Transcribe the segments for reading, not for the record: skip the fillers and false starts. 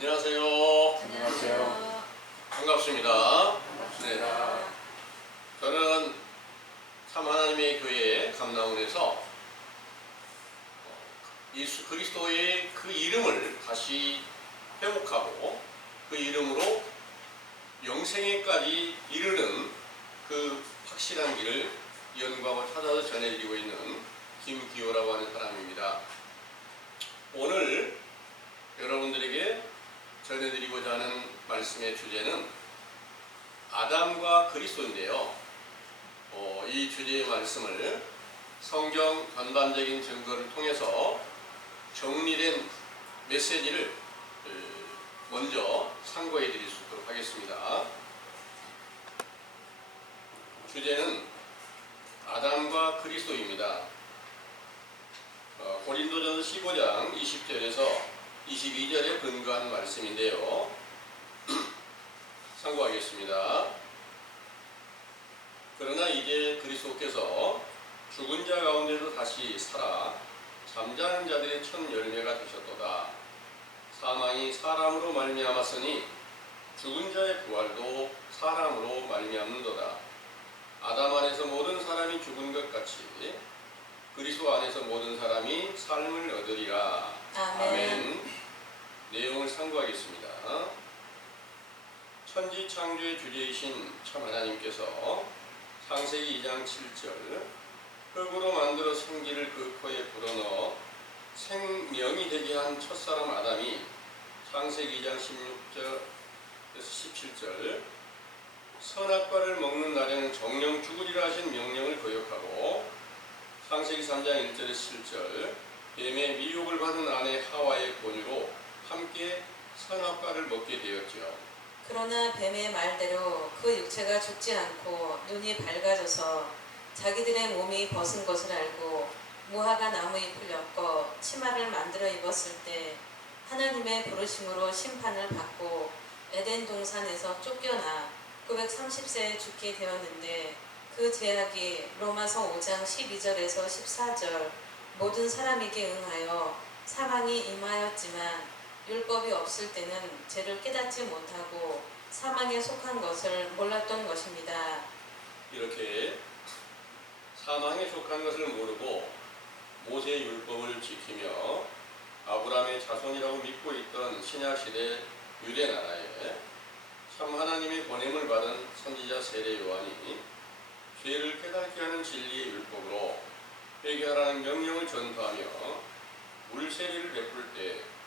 안녕하세요. 안녕하세요. 반갑습니다. 네, 반갑습니다. 저는 참 하나님의 교회 감나원에서 예수 그리스도의 그 이름을 다시 회복하고 그 이름으로 영생에까지 이르는 그 확실한 길을 연구하고 찾아서 전해드리고 있는 김기호라고 하는 사람입니다. 오늘 여러분들에게 전해드리고자 하는 말씀의 주제는 아담과 그리스도인데요. 이 주제의 말씀을 성경 전반적인 증거를 통해서 정리된 메시지를 먼저 상고해 드릴 수 있도록 하겠습니다. 주제는 아담과 그리스도입니다. 고린도전서 15장 20절에서 22절에 근거한 말씀인데요. 상고하겠습니다. 그러나 이제 그리스도께서 죽은 자 가운데서 다시 살아 잠자는 자들의 첫 열매가 되셨도다. 사망이 사람으로 말미암았으니 죽은 자의 부활도 사람으로 말미암는도다. 아담 안에서 모든 사람이 죽은 것 같이 그리스도 안에서 모든 사람이 삶을 얻으리라. 아멘. 내용을 상고하겠습니다. 천지 창조의 주제이신 참 하나님께서 창세기 2장 7절 흙으로 만들어 생기를 그 코에 불어넣어 생명이 되게 한 첫사람 아담이 창세기 2장 16절에서 17절 선악과를 먹는 날에는 정령 죽으리라 하신 명령을 거역하고 창세기 3장 1절에서 7절 뱀의 미혹을 받은 아내 하와의 권유로 함께 선악과를 먹게 되었죠. 그러나 뱀의 말대로 그 육체가 죽지 않고 눈이 밝아져서 자기들의 몸이 벗은 것을 알고 무화과 나무 잎을 엮어 치마를 만들어 입었을 때 하나님의 부르심으로 심판을 받고 에덴 동산에서 쫓겨나 930세에 죽게 되었는데 그 제약이 로마서 5장 12절에서 14절 모든 사람에게 응하여 사망이 임하였지만 율법이 없을 때는 죄를 깨닫지 못하고 사망에 속한 것을 몰랐던 것입니다. 이렇게 사망에 속한 것을 모르고 모세의 율법을 지키며 아브라함의 자손이라고 믿고 있던 신약시대 유대 나라에 참 하나님의 보냄을 받은 선지자 세례 요한이 죄를 깨닫게 하는 진리의 율법으로 회개하라는 명령을 전파하며 물세례를 베풀 때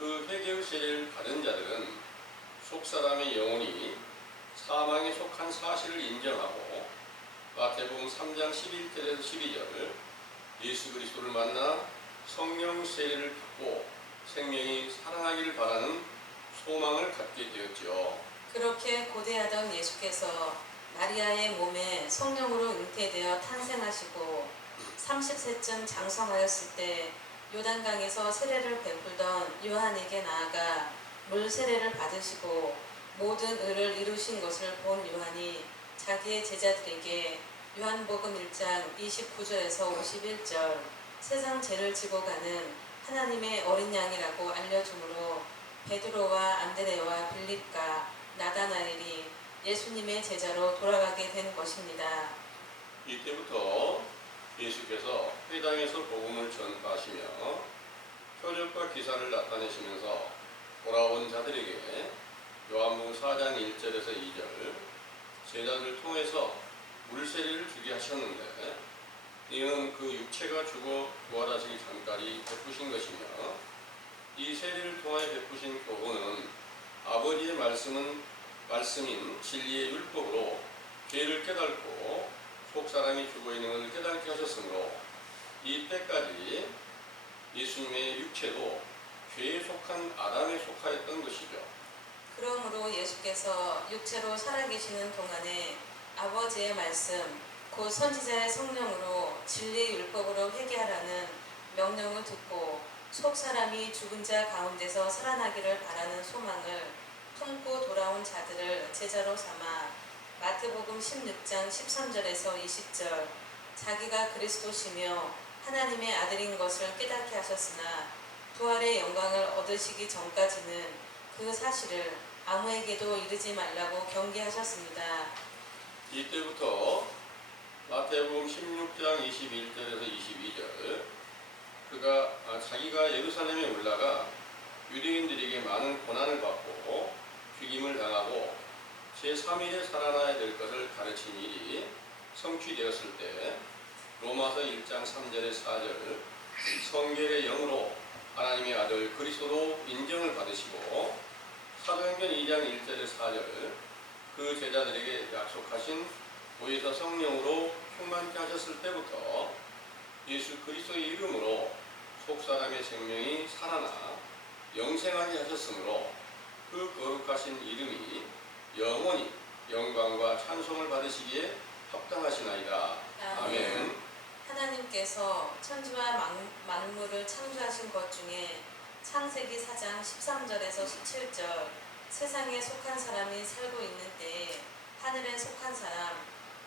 그 회개의 세례를 받은 자들은 속사람의 영혼이 사망에 속한 사실을 인정하고 마태복음 3장 11절에서 12절 예수 그리스도를 만나 성령 세례를 받고 생명이 살아나기를 바라는 소망을 갖게 되었죠. 그렇게 고대하던 예수께서 마리아의 몸에 성령으로 잉태되어 탄생하시고 30세쯤 장성하였을 때 요단강에서 세례를 베풀던 요한에게 나아가 물 세례를 받으시고 모든 의를 이루신 것을 본 요한이 자기의 제자들에게 요한복음 1장 29절에서 51절 세상 죄를 지고 가는 하나님의 어린 양이라고 알려주므로 베드로와 안드레와 빌립과 나다나엘이 예수님의 제자로 돌아가게 된 것입니다. 이때부터 예수께서 회당에서 복음을 전파하시며 표적과 기사를 나타내시면서 돌아온 자들에게 요한복음 4장 1절에서 2절 제자들을 통해서 물세례를 주게 하셨는데 이는 그 육체가 죽어 부활하시기 전까지 베푸신 것이며 이 세례를 통하여 베푸신 교훈은 아버지의 말씀인 진리의 율법으로 죄를 깨닫고 속사람이 죽어 있는 것을 깨닫게 하셨으므로 이때까지 예수님의 육체도 죄에 속한 아담에 속하였던 것이죠. 그러므로 예수께서 육체로 살아계시는 동안에 아버지의 말씀, 곧 선지자의 성령으로 진리의 율법으로 회개하라는 명령을 듣고 속사람이 죽은 자 가운데서 살아나기를 바라는 소망을 품고 돌아온 자들을 제자로 삼아 마태복음 16장 13절에서 20절 자기가 그리스도시며 하나님의 아들인 것을 깨닫게 하셨으나 부활의 영광을 얻으시기 전까지는 그 사실을 아무에게도 이르지 말라고 경계하셨습니다. 이때부터 마태복음 16장 21절에서 22절 그가 자기가 예루살렘에 올라가 유대인들에게 많은 고난을 받고 죽임을 당하고 제3일에 살아나야 될 것을 가르친 일이 성취되었을 때 로마서 1장 3절에 4절 성결의 영으로 하나님의 아들 그리스도로 인정을 받으시고 사도행전 2장 1절에 4절 그 제자들에게 약속하신 보혜사 성령으로 충만케 하셨을 때부터 예수 그리스도의 이름으로 속사람의 생명이 살아나 영생하게 하셨으므로 그 거룩하신 이름이 영원히 영광과 찬송을 받으시기에 합당하시나이다. 아멘. 하나님께서 천지와 만물을 창조하신 것 중에 창세기 4장 13절에서 17절 세상에 속한 사람이 살고 있는 때에 하늘에 속한 사람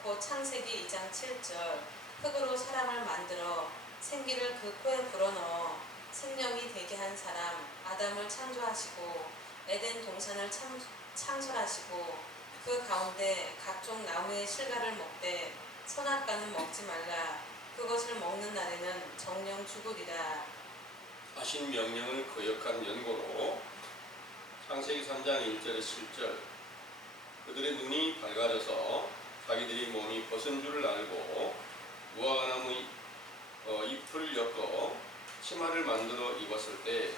곧 창세기 2장 7절 흙으로 사람을 만들어 생기를 그 코에 불어넣어 생명이 되게 한 사람 아담을 창조하시고 에덴 동산을 창설하시고 그 가운데 각종 나무의 실과를 먹되 선악과는 먹지 말라 그것을 먹는 날에는 정령 죽으리라. 하신 명령을 거역한 연고로 창세기 3장 1절에 7절 그들의 눈이 밝아져서 자기들이 몸이 벗은 줄을 알고 무화과나무 잎을 엮어 치마를 만들어 입었을 때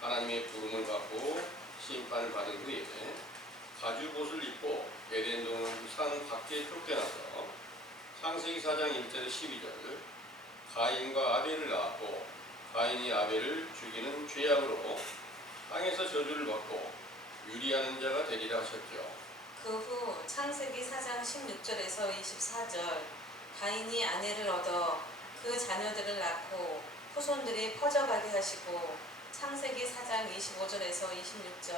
하나님의 부름을 받고 심판을 받은 후에 가죽옷을 입고 에덴 동산 밖에 쫓겨나서 창세기 4장 1절에 12절 가인과 아벨을 낳았고 가인이 아벨을 죽이는 죄악으로 땅에서 저주를 받고 유리하는 자가 되리라 하셨죠. 그 후 창세기 4장 16절에서 24절 가인이 아내를 얻어 그 자녀들을 낳고 후손들이 퍼져가게 하시고 창세기 4장 25절에서 26절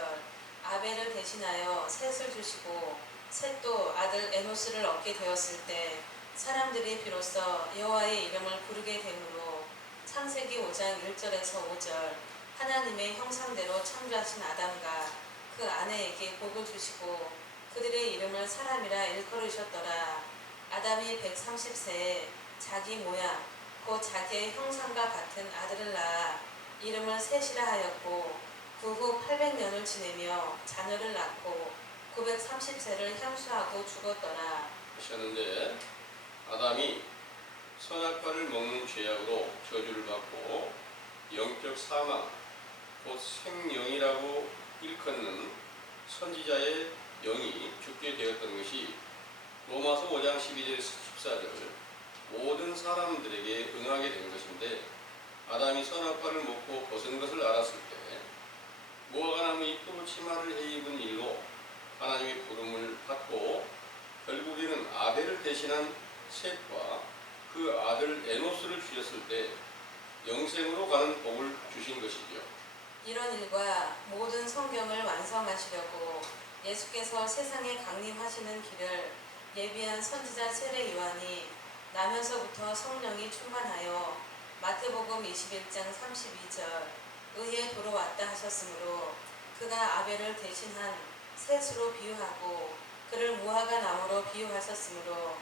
아벨을 대신하여 셋을 주시고 셋도 아들 에노스를 얻게 되었을 때 사람들이 비로소 여호와의 이름을 부르게 되므로 창세기 5장 1절에서 5절 하나님의 형상대로 창조하신 아담과 그 아내에게 복을 주시고 그들의 이름을 사람이라 일컬으셨더라. 아담이 130세에 자기 모양 곧 자기의 형상과 같은 아들을 낳아 이름을 셋이라 하였고 그 후 800년을 지내며 자녀를 낳고 930세를 향수하고 죽었더라. 하셨는데 아담이 선악과를 먹는 죄악으로 저주를 받고 영적 사망 곧 생명이라고 일컫는 선지자의 영이 죽게 되었던 것이 로마서 5장 12절에서 14절 모든 사람들에게 응하게 된 것인데 아담이 선악과를 먹고 벗은 것을 알았을 때 무화과나무 잎으로 치마를 해입은 일로 하나님의 부름을 받고 결국에는 아벨을 대신한 셋과 그 아들 에노스를 주셨을 때 영생으로 가는 복을 주신 것이죠. 이런 일과 모든 성경을 완성하시려고 예수께서 세상에 강림하시는 길을 예비한 선지자 세례 요한이 나면서부터 성령이 충만하여 마태복음 21장 32절 의에 도로 왔다 하셨으므로 그가 아벨을 대신한 셋으로 비유하고 그를 무화과 나무로 비유하셨으므로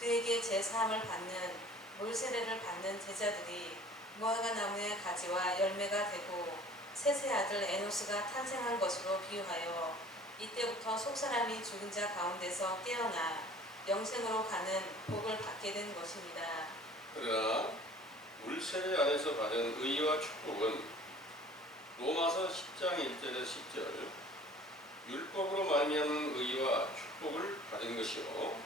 그에게 제사함을 받는 물세례를 받는 제자들이 무화과 나무의 가지와 열매가 되고 셋의 아들 에노스가 탄생한 것으로 비유하여 이때부터 속사람이 죽은 자 가운데서 깨어나 영생으로 가는 복을 받게 된 것입니다. 그러나 물세례 안에서 받은 의와 축복은 로마서 10장 1절에서 10절 율법으로 말미암은 의와 축복을 받은 것이요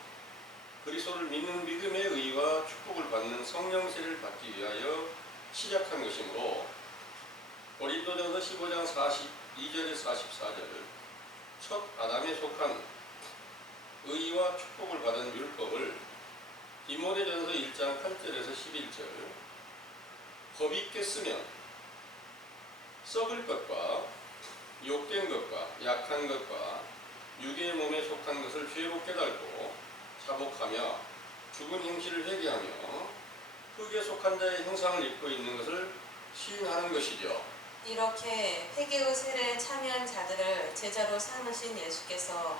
그리스도를 믿는 믿음의 의와 축복을 받는 성령세를 받기 위하여 시작한 것이므로 고린도전서 15장 42절에서 44절 첫 아담에 속한 의와 축복을 받은 율법을 디모데전서 1장 8절에서 11절 법이 깼으면 썩을 것과 욕된 것과 약한 것과 육의 몸에 속한 것을 죄로 깨닫고 자복하며 죽은 행실을 회개하며 흙에 속한 자의 형상을 입고 있는 것을 시인하는 것이죠. 이렇게 회개의 세례에 참여한 자들을 제자로 삼으신 예수께서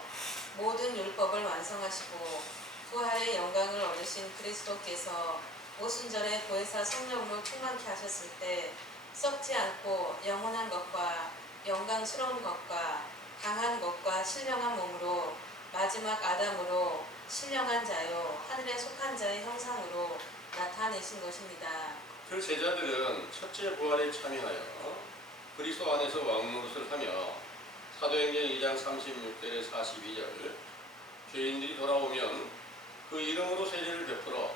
모든 율법을 완성하시고 부활의 영광을 얻으신 그리스도께서 오순절에 보혜사 성령으로 충만케 하셨을 때 썩지 않고 영원한 것과 영광스러운 것과 강한 것과 신령한 몸으로 마지막 아담으로 신령한 자요 하늘에 속한 자의 형상으로 나타내신 것입니다. 그 제자들은 첫째 부활에 참여하여 그리스도 안에서 왕노릇을 하며 사도행전 2장 36절에 42절 죄인들이 돌아오면 그 이름으로 세례를 베풀어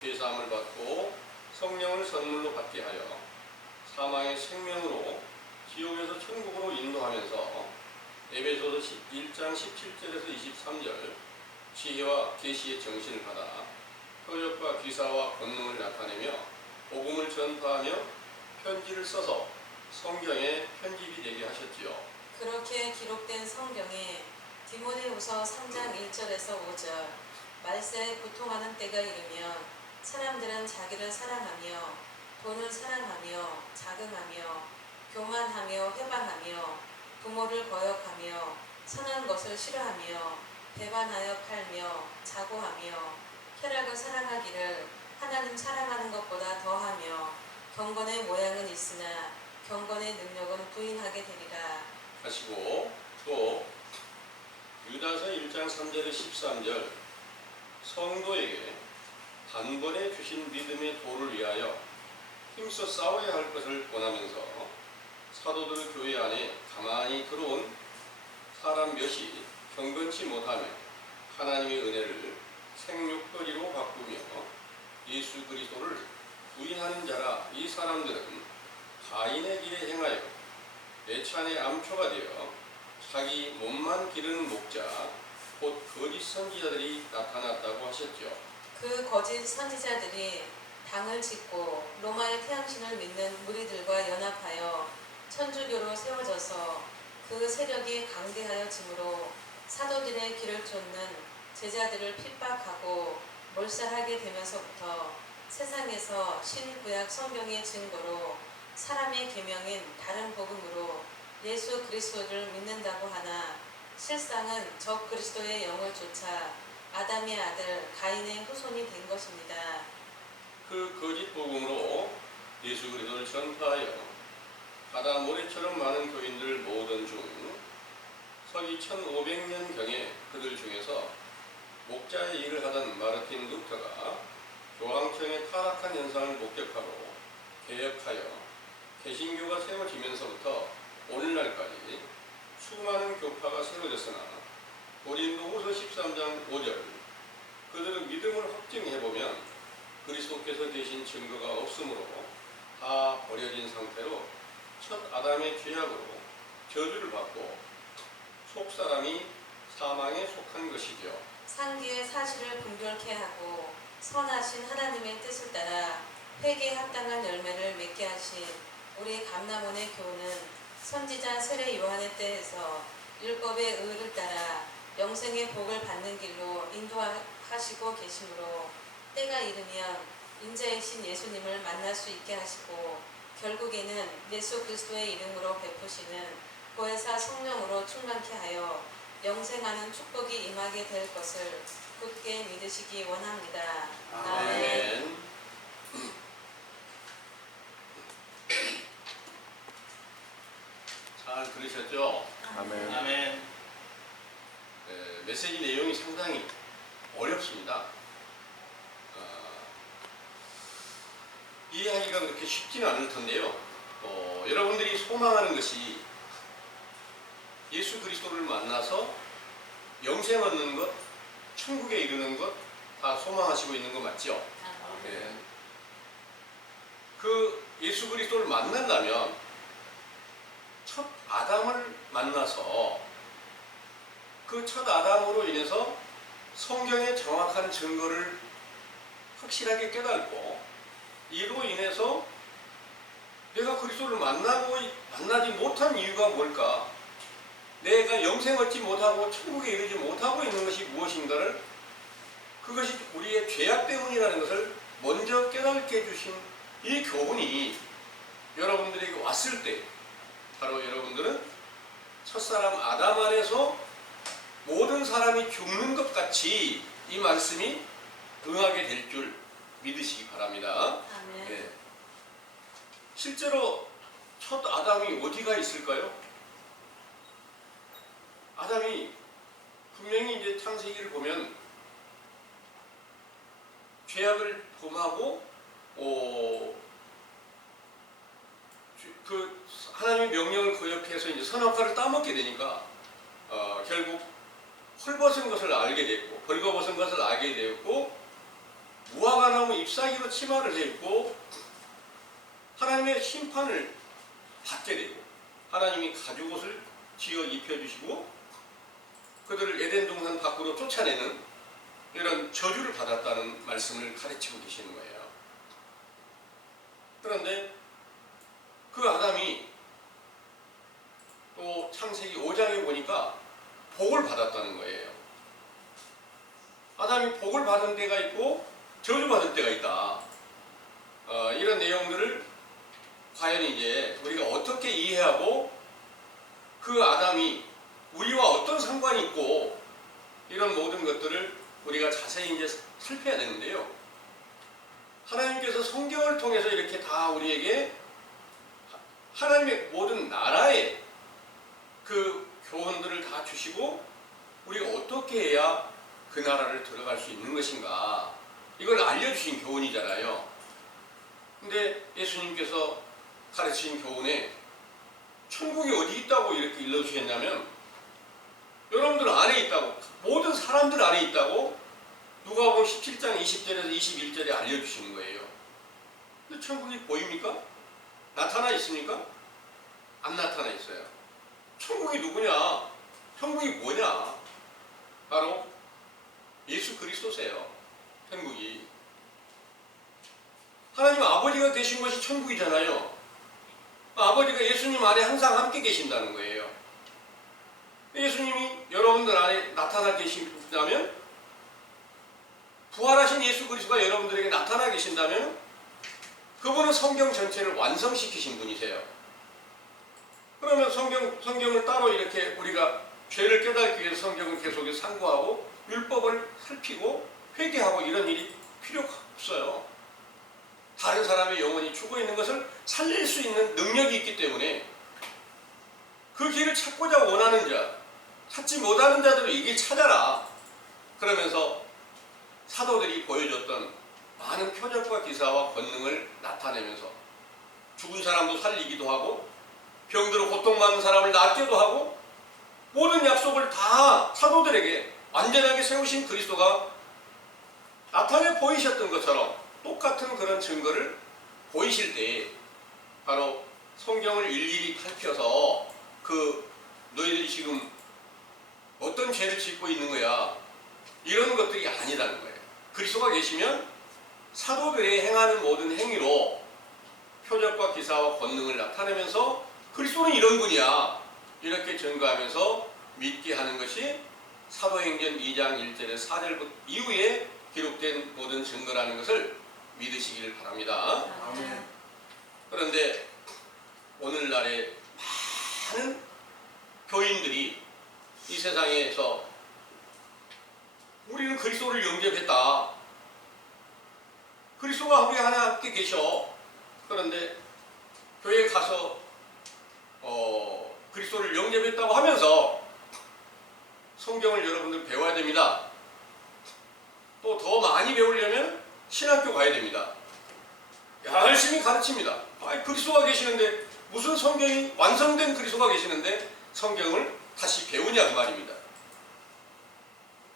죄사함을 받고 성령을 선물로 받게 하여 사망의 생명으로 지옥에서 천국으로 인도하면서 에베소서 1장 17절에서 23절 지혜와 계시의 정신을 받아 표적과 기사와 권능을 나타내며 복음을 전파하며 편지를 써서 성경에 편집이 되게 하셨지요. 그렇게 기록된 성경에 디모데후서 3장 1절에서 5절 말세에 고통하는 때가 이르면 사람들은 자기를 사랑하며 돈을 사랑하며 자긍하며 교만하며 회방하며 부모를 거역하며 선한 것을 싫어하며 배반하여 팔며 자고하며 쾌락을 사랑하기를 하나님 사랑하는 것보다 더하며 경건의 모양은 있으나 경건의 능력은 부인하게 되리라. 하시고 또 유다서 1장 3절에 13절 성도에게 단번에 주신 믿음의 도를 위하여 힘써 싸워야 할 것을 권하면서 사도들 교회 안에 가만히 들어온 사람 몇이 경건치 못하며 하나님의 은혜를 생육거리로 바꾸며 예수 그리스도를 부인하는 자라. 이 사람들은 가인의 길에 행하여 애찬의 암초가 되어 자기 몸만 기르는 목자 곧 거짓 선지자들이 나타났다고 하셨죠. 그 거짓 선지자들이 당을 짓고 로마의 태양신을 믿는 무리들과 연합하여 천주교로 세워져서 그 세력이 강대하여 지므로 사도들의 길을 쫓는 제자들을 핍박하고 몰살하게 되면서부터 세상에서 신구약 성경의 증거로 사람의 계명인 다른 복음으로 예수 그리스도를 믿는다고 하나 실상은 적 그리스도의 영을 쫓아 아담의 아들 가인의 후손이 된 것입니다. 그 거짓 복음으로 예수 그리스도를 전파하여 바다 모래처럼 많은 교인들을 모으던 중 서기 1500년경에 그들 중에서 목자의 일을 하던 마르틴 루터가 교황청의 타락한 현상을 목격하고 개혁하여 개신교가 세워지면서부터 오늘날까지 수많은 교파가 세워졌으나 고린도후서 13장 5절 그들은 믿음을 확증해보면 그리스도께서 계신 증거가 없으므로 다 버려진 상태로 첫 아담의 죄악으로 저주를 받고 속사람이 사망에 속한 것이죠. 상기의 사실을 분별케 하고 선하신 하나님의 뜻을 따라 회개에 합당한 열매를 맺게 하신 우리 감람원의 교훈은 선지자 세례 요한의 때에서 율법의 의를 따라 영생의 복을 받는 길로 인도하시고 계시므로 때가 이르면 인자이신 예수님을 만날 수 있게 하시고 결국에는 예수 그리스도의 이름으로 베푸시는 보혜사 성령으로 충만케 하여 영생하는 축복이 임하게 될 것을 굳게 믿으시기 원합니다. 아멘. 잘 들으셨죠? 아멘. 아멘. 메시지 내용이 상당히 어렵습니다. 이해하기가 그렇게 쉽지는 않을 텐데요. 여러분들이 소망하는 것이 예수 그리스도를 만나서 영생 얻는 것, 천국에 이르는 것 다 소망하시고 있는 거 맞죠? 네. 그 예수 그리스도를 만난다면 첫 아담을 만나서 그 첫 아담으로 인해서 성경의 정확한 증거를 확실하게 깨닫고 이로 인해서 내가 그리스도를 만나지 못한 이유가 뭘까? 내가 영생 얻지 못하고 천국에 이르지 못하고 있는 것이 무엇인가를 그것이 우리의 죄악 때문이라는 것을 먼저 깨닫게 해주신 이 교훈이 여러분들에게 왔을 때 바로 여러분들은 첫사람 아담 안에서 모든 사람이 죽는 것 같이 이 말씀이 응하게 될 줄 믿으시기 바랍니다. 아멘. 예. 실제로 첫 아담이 어디가 있을까요? 아담이 분명히 이제 창세기를 보면 죄악을 범하고 그 하나님의 명령을 거역해서 이제 선악과를 따먹게 되니까 결국 헐벗은 것을 알게 됐고 벌거벗은 것을 알게 되었고 무화과 나무 잎사귀로 치마를 했고 하나님의 심판을 받게 되고 하나님이 가죽옷을 지어 입혀주시고 그들을 에덴 동산 밖으로 쫓아내는 이런 저주를 받았다는 말씀을 가르치고 계시는 거예요. 그런데 그 아담이 또 창세기 5장에 보니까 복을 받았다는 거예요. 아담이 복을 받은 때가 있고 저주받을 때가 있다. 이런 내용들을 과연 이제 우리가 어떻게 이해하고 그 아담이 우리와 어떤 상관이 있고 이런 모든 것들을 우리가 자세히 이제 살펴야 되는데요. 하나님께서 성경을 통해서 이렇게 다 우리에게 하나님의 모든 나라의 그 교훈들을 다 주시고 우리가 어떻게 해야 그 나라를 들어갈 수 있는 것인가 이걸 알려주신 교훈이잖아요. 근데 예수님께서 가르치신 교훈에 천국이 어디 있다고 이렇게 일러주셨냐면 여러분들 안에 있다고, 모든 사람들 안에 있다고 누가복음 17장 20절에서 21절에 알려주시는 거예요. 근데 천국이 보입니까? 나타나 있습니까? 안 나타나 있어요. 천국이 누구냐? 천국이 뭐냐? 바로 예수 그리스도세요. 천국이. 하나님 아버지가 되신 것이 천국이잖아요. 아버지가 예수님 안에 항상 함께 계신다는 거예요. 예수님이 여러분들 안에 나타나 계신다면, 부활하신 예수 그리스도가 여러분들에게 나타나 계신다면 그분은 성경 전체를 완성시키신 분이세요. 그러면 성경을 따로 이렇게 우리가 죄를 깨닫기 위해서 성경을 계속 상고하고 율법을 살피고 회개하고 이런 일이 필요가 없어요. 다른 사람의 영혼이 죽어있는 것을 살릴 수 있는 능력이 있기 때문에 그 길을 찾고자 원하는 자, 찾지 못하는 자들은 이 길 찾아라. 그러면서 사도들이 보여줬던 많은 표적과 기사와 권능을 나타내면서 죽은 사람도 살리기도 하고 병들어 고통받는 사람을 낫게도 하고 모든 약속을 다 사도들에게 완전하게 세우신 그리스도가 나타내 보이셨던 것처럼 똑같은 그런 증거를 보이실 때 바로 성경을 일일이 살펴서 너희들이 지금 어떤 죄를 짓고 있는 거야 이런 것들이 아니라는 거예요. 그리스도가 계시면 사도들이 행하는 모든 행위로 표적과 기사와 권능을 나타내면서 그리스도는 이런 분이야 이렇게 증거하면서 믿게 하는 것이 사도행전 2장 1절에서 4절 이후에 기록된 모든 증거라는 것을 믿으시기를 바랍니다. 아멘. 그런데 오늘날에 많은 교인들이 이 세상에서 우리는 그리스도를 영접했다. 그리스도가 우리 안에 함께 계셔. 그런데 교회에 가서 그리스도를 영접했다고 하면서 성경을 여러분들 배워야 됩니다. 또 더 많이 배우려면 신학교 가야 됩니다. 열심히 가르칩니다. 그리스도가 계시는데 무슨 성경이 완성된 그리스도가 계시는데 성경을 다시 배우냐 그 말입니다.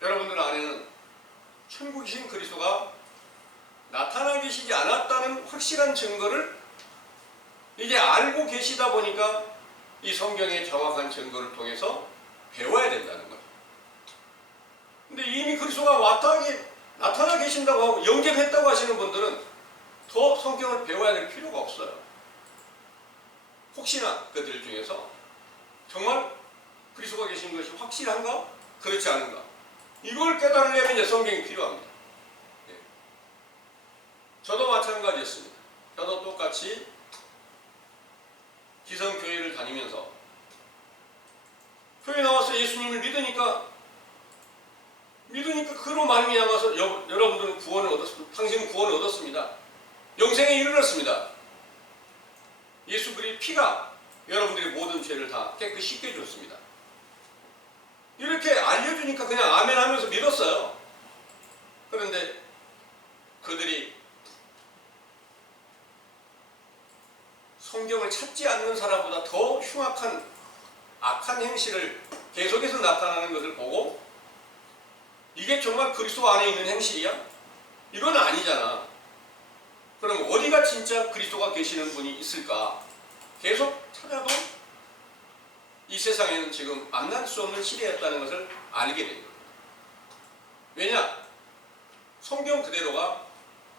여러분들 안에는 천국이신 그리스도가 나타나 계시지 않았다는 확실한 증거를 이제 알고 계시다 보니까 이 성경의 정확한 증거를 통해서 배워야 된다는 거죠. 근데 이미 그리스도가 나타나 계신다고 하고 영접했다고 하시는 분들은 더 성경을 배워야 될 필요가 없어요. 혹시나 그들 중에서 정말 그리스도가 계신 것이 확실한가? 그렇지 않은가? 이걸 깨달으려면 이제 성경이 필요합니다. 네. 저도 마찬가지였습니다. 저도 똑같이 교회 나와서 예수님을 믿으니까 그로 말미암아서 여러분들은 구원을 얻었습니다. 당신은 구원을 얻었습니다. 영생에 이르렀습니다. 예수 그리스도의 피가 여러분들의 모든 죄를 다 깨끗이 씻겨줬습니다. 이렇게 알려주니까 그냥 아멘 하면서 믿었어요. 그런데 그들이 성경을 찾지 않는 사람보다 더 흉악한 악한 행실을 계속해서 나타나는 것을 보고 이게 정말 그리스도 안에 있는 행실이야? 이건 아니잖아. 그럼 어디가 진짜 그리스도가 계시는 분이 있을까? 계속 찾아도 이 세상에는 지금 만날 수 없는 시대였다는 것을 알게 됩니다. 왜냐? 성경 그대로가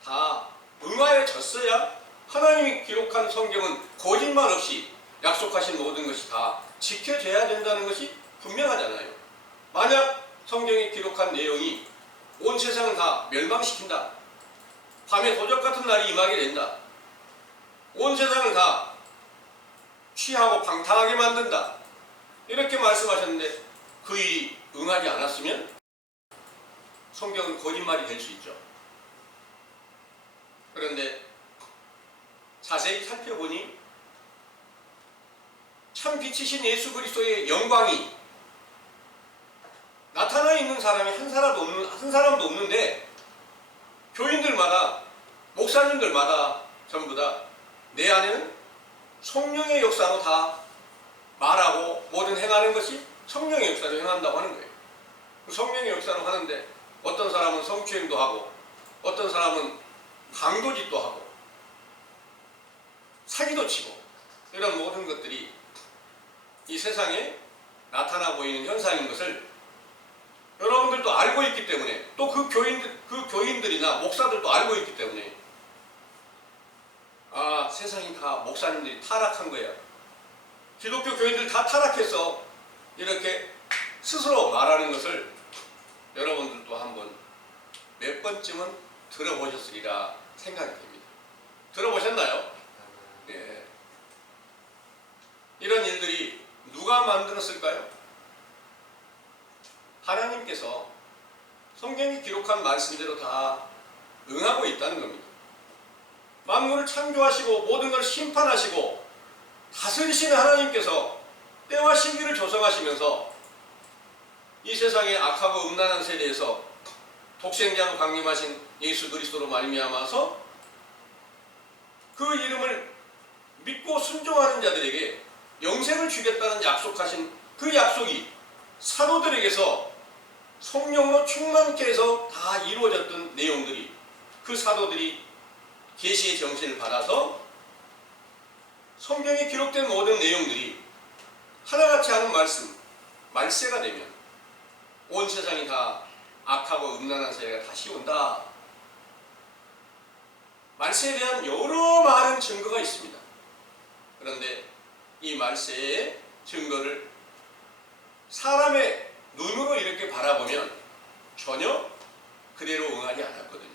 다 응하여졌어야 하나님이 기록한 성경은 거짓말 없이 약속하신 모든 것이 다 지켜져야 된다는 것이 분명하잖아요. 만약 성경에 기록한 내용이 온 세상을 다 멸망시킨다. 밤에 도적 같은 날이 임하게 된다. 온 세상을 다 취하고 방탕하게 만든다. 이렇게 말씀하셨는데 그 일이 응하지 않았으면 성경은 거짓말이 될 수 있죠. 그런데 자세히 살펴보니 참 빛이신 예수 그리스도의 영광이 나타나 있는 사람이 한 사람도 없는데 교인들마다 목사님들마다 전부 다 내 안에는 성령의 역사로 다 말하고 모든 행하는 것이 성령의 역사로 행한다고 하는 거예요. 성령의 역사로 하는데 어떤 사람은 성추행도 하고 어떤 사람은 강도짓도 하고 사기도 치고 이런 모든 것들이 이 세상에 나타나 보이는 현상인 것을 여러분들도 알고 있기 때문에 또 그 교인들이나 목사들도 알고 있기 때문에 아, 세상이 다 목사님들이 타락한 거야. 기독교 교인들 다 타락해서 이렇게 스스로 말하는 것을 여러분들도 한번 몇 번쯤은 들어보셨으리라 생각이 됩니다. 들어보셨나요? 네. 이런 일들이 누가 만들었을까요? 하나님께서 성경이 기록한 말씀대로 다 응하고 있다는 겁니다. 만물을 창조하시고 모든 걸 심판하시고 다스리시는 하나님께서 때와 시기를 조성하시면서 이 세상의 악하고 음란한 세대에서 독생자로 강림하신 예수 그리스도로 말미암아서 그 이름을 믿고 순종하는 자들에게 영생을 주겠다는 약속하신 그 약속이 사도들에게서 성령으로 충만케 해서 다 이루어졌던 내용들이 그 사도들이 계시의 정신을 받아서 성경에 기록된 모든 내용들이 하나같이 하는 말씀, 말세가 되면 온 세상이 다 악하고 음란한 세대가 다시 온다. 말세에 대한 여러 많은 증거가 있습니다. 그런데 이 말세의 증거를 사람의 눈으로 이렇게 바라보면 전혀 그대로 응하지 않았거든요.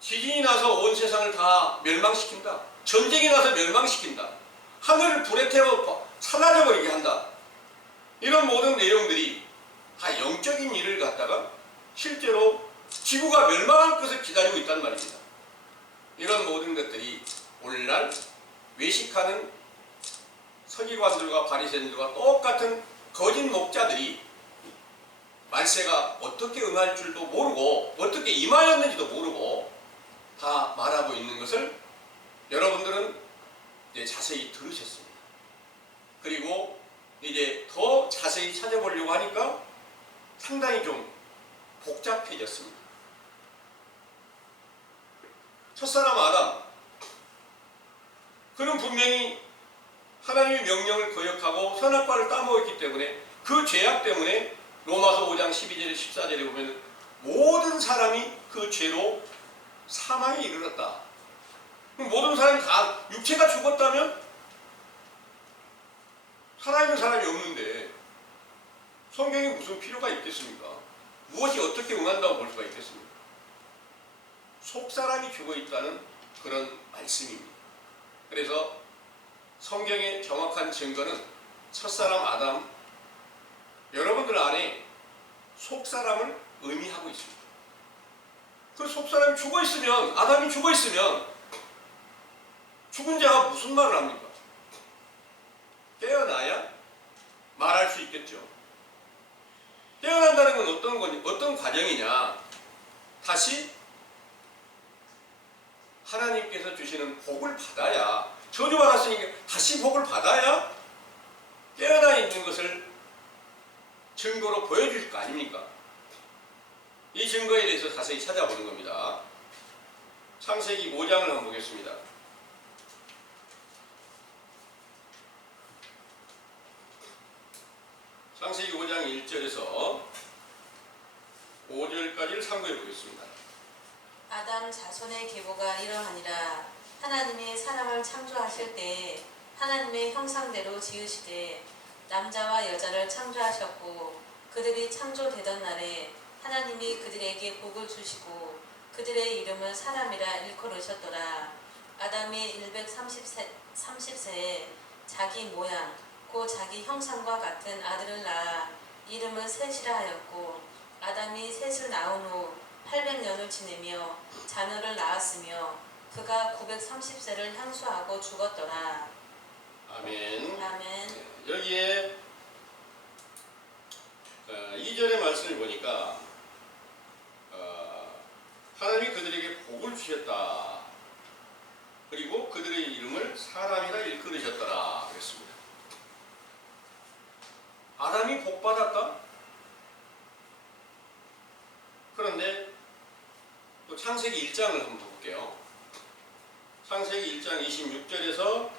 지진이 나서 온 세상을 다 멸망시킨다. 전쟁이 나서 멸망시킨다. 하늘을 불에 태워 사라져버리게 한다. 이런 모든 내용들이 다 영적인 일을 갖다가 실제로 지구가 멸망할 것을 기다리고 있단 말입니다. 이런 모든 것들이 오늘날 외식하는 서기관들과 바리새인들과 똑같은 거짓 목자들이 말세가 어떻게 응할 줄도 모르고 어떻게 임하였는지도 모르고 다 말하고 있는 것을 여러분들은 이제 자세히 들으셨습니다. 그리고 이제 더 자세히 찾아보려고 하니까 상당히 좀 복잡해졌습니다. 첫사람 아담, 그는 분명히 하나님의 명령을 거역하고 선악과를 따먹었기 때문에 그 죄악 때문에 로마서 5장 12절 14절에 보면 모든 사람이 그 죄로 사망에 이르렀다. 모든 사람이 다 육체가 죽었다면 살아있는 사람이 없는데 성경에 무슨 필요가 있겠습니까? 무엇이 어떻게 응한다고 볼 수가 있겠습니까? 속사람이 죽어있다는 그런 말씀입니다. 그래서 성경의 정확한 증거는 첫사람 아담, 여러분들 안에 속사람을 의미하고 있습니다. 그 속사람이 죽어있으면, 아담이 죽어있으면 죽은 자가 무슨 말을 합니까? 깨어나야 말할 수 있겠죠. 깨어난다는 건 어떤 과정이냐? 다시 하나님께서 주시는 복을 받아야, 저주받았으니까 다시 복을 받아야 깨어나 있는 것을 증거로 보여줄 거 아닙니까? 이 증거에 대해서 자세히 찾아보는 겁니다. 창세기 5장을 한번 보겠습니다. 창세기 5장 1절에서 5절까지를 참고해 보겠습니다. 아담 자손의 계보가 이러하니라. 하나님이 사람을 창조하실 때에 하나님의 형상대로 지으시되 남자와 여자를 창조하셨고, 그들이 창조되던 날에 하나님이 그들에게 복을 주시고 그들의 이름을 사람이라 일컬으셨더라. 아담이 130세에 자기 모양 곧 자기 형상과 같은 아들을 낳아 이름을 셋이라 하였고, 아담이 셋을 낳은 후 800년을 지내며 자녀를 낳았으며 그가 930세를 향수하고 죽었더라. 아멘. 아멘. 여기에 2절의 말씀을 보니까 하나님이 그들에게 복을 주셨다. 그리고 그들의 이름을 사람이라 일컬으셨더라 그랬습니다. 아담이 복 받았다? 그런데 또 창세기 1장을 한번 볼게요. 창세기 1장 26절에서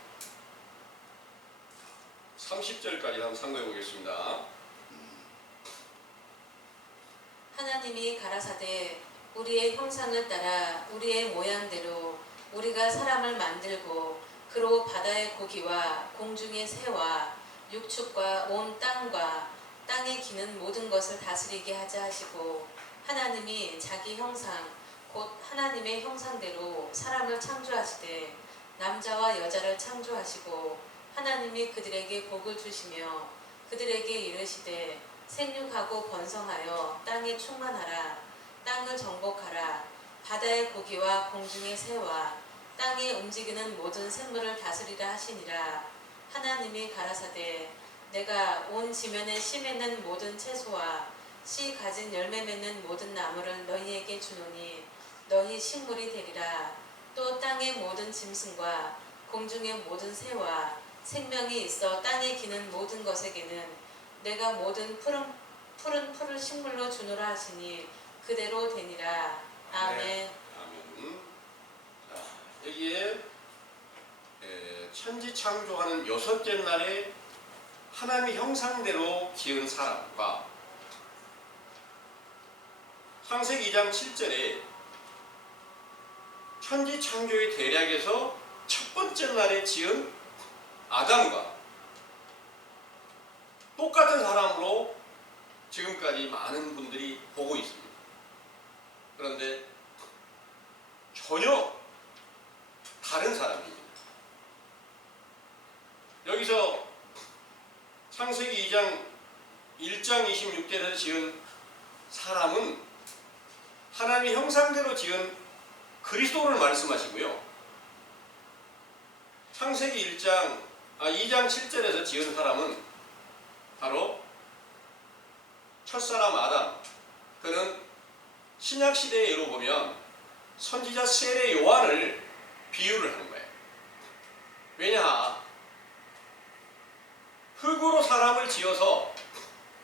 30절까지 한번 참고해 보겠습니다. 하나님이 가라사대 우리의 형상을 따라 우리의 모양대로 우리가 사람을 만들고 그로 바다의 고기와 공중의 새와 육축과 온 땅과 땅에 기는 모든 것을 다스리게 하자 하시고, 하나님이 자기 형상 곧 하나님의 형상대로 사람을 창조하시되 남자와 여자를 창조하시고, 하나님이 그들에게 복을 주시며 그들에게 이르시되 생육하고 번성하여 땅에 충만하라. 땅을 정복하라. 바다의 고기와 공중의 새와 땅에 움직이는 모든 생물을 다스리라 하시니라. 하나님이 가라사대 내가 온 지면에 씨 맺는 모든 채소와 씨 가진 열매 맺는 모든 나무를 너희에게 주노니 너희 식물이 되리라. 또 땅의 모든 짐승과 공중의 모든 새와 생명이 있어 땅에 기는 모든 것에게는 내가 모든 푸른 풀을 식물로 주노라 하시니 그대로 되니라. 아멘. 네. 아멘. 자, 여기에 천지 창조하는 여섯째 날에 하나님의 형상대로 지은 사람과 창세기 2장 7절에 천지 창조의 대략에서 첫 번째 날에 지은 아담과 똑같은 사람으로 지금까지 많은 분들이 보고 있습니다. 그런데 전혀 다른 사람입니다. 여기서 창세기 2장 1장 26절에서 지은 사람은 하나님의 형상대로 지은 그리스도를 말씀하시고요. 창세기 2장 7절에서 지은 사람은 바로 첫사람 아담, 그는 신약시대의 예로 보면 선지자 세례 요한을 비유를 하는 거예요. 왜냐? 흙으로 사람을 지어서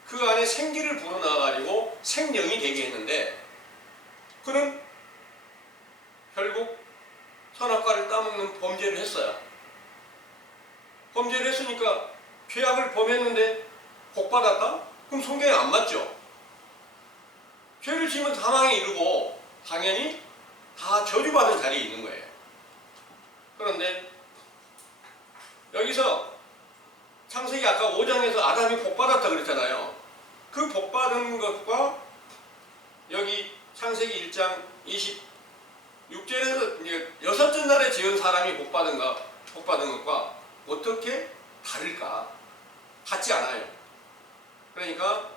그 안에 생기를 불어넣어가지고 생명이 되게 했는데, 그는 결국 선악과를 따먹는 범죄를 했어요. 범죄를 했으니까 죄악을 범했는데 복받았다? 그럼 성경에 안 맞죠? 죄를 지으면 사망에 이르고 당연히 다 저주받은 자리에 있는 거예요. 그런데 여기서 창세기 아까 5장에서 아담이 복받았다 그랬잖아요. 그 복받은 것과 여기 창세기 1장 26절에서 이제 여섯째 날에 지은 사람이 복받은 것과 어떻게 다를까? 같지 않아요. 그러니까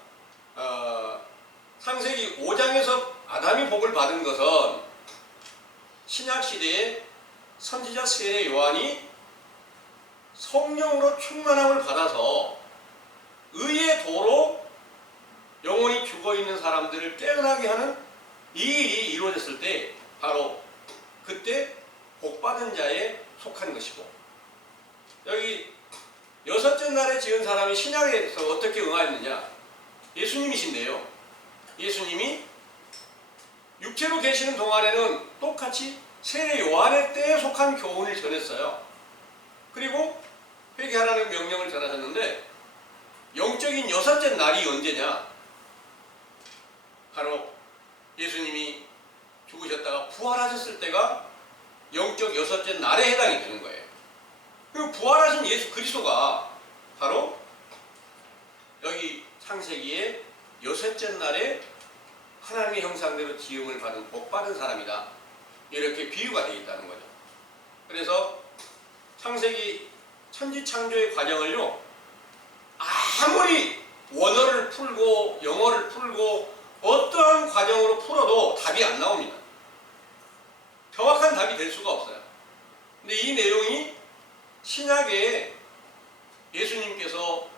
창세기 5장에서 아담이 복을 받은 것은 신약시대에 선지자 세례 요한이 성령으로 충만함을 받아서 의의 도로 영혼이 죽어있는 사람들을 깨어나게 하는 이 일이 이루어졌을 때 바로 그때 복받은 자에 속한 것이고, 여기 여섯째 날에 지은 사람이 신약에서 어떻게 응하였느냐? 예수님이신데요. 예수님이 육체로 계시는 동안에는 똑같이 세례 요한의 때에 속한 교훈을 전했어요. 그리고 회개하라는 명령을 전하셨는데, 영적인 여섯째 날이 언제냐? 바로 예수님이 죽으셨다가 부활하셨을 때가 영적 여섯째 날에 해당이 되는 거예요. 그리고 부활하신 예수 그리스도가 바로 여기 창세기의 여섯째 날에 하나님의 형상대로 지음을 받은 복받은 사람이다, 이렇게 비유가 되어 있다는 거죠. 그래서 창세기 천지창조의 과정을요, 아무리 원어를 풀고 영어를 풀고 어떠한 과정으로 풀어도 답이 안 나옵니다. 정확한 답이 될 수가 없어요. 근데 이 내용이 신약에 예수님께서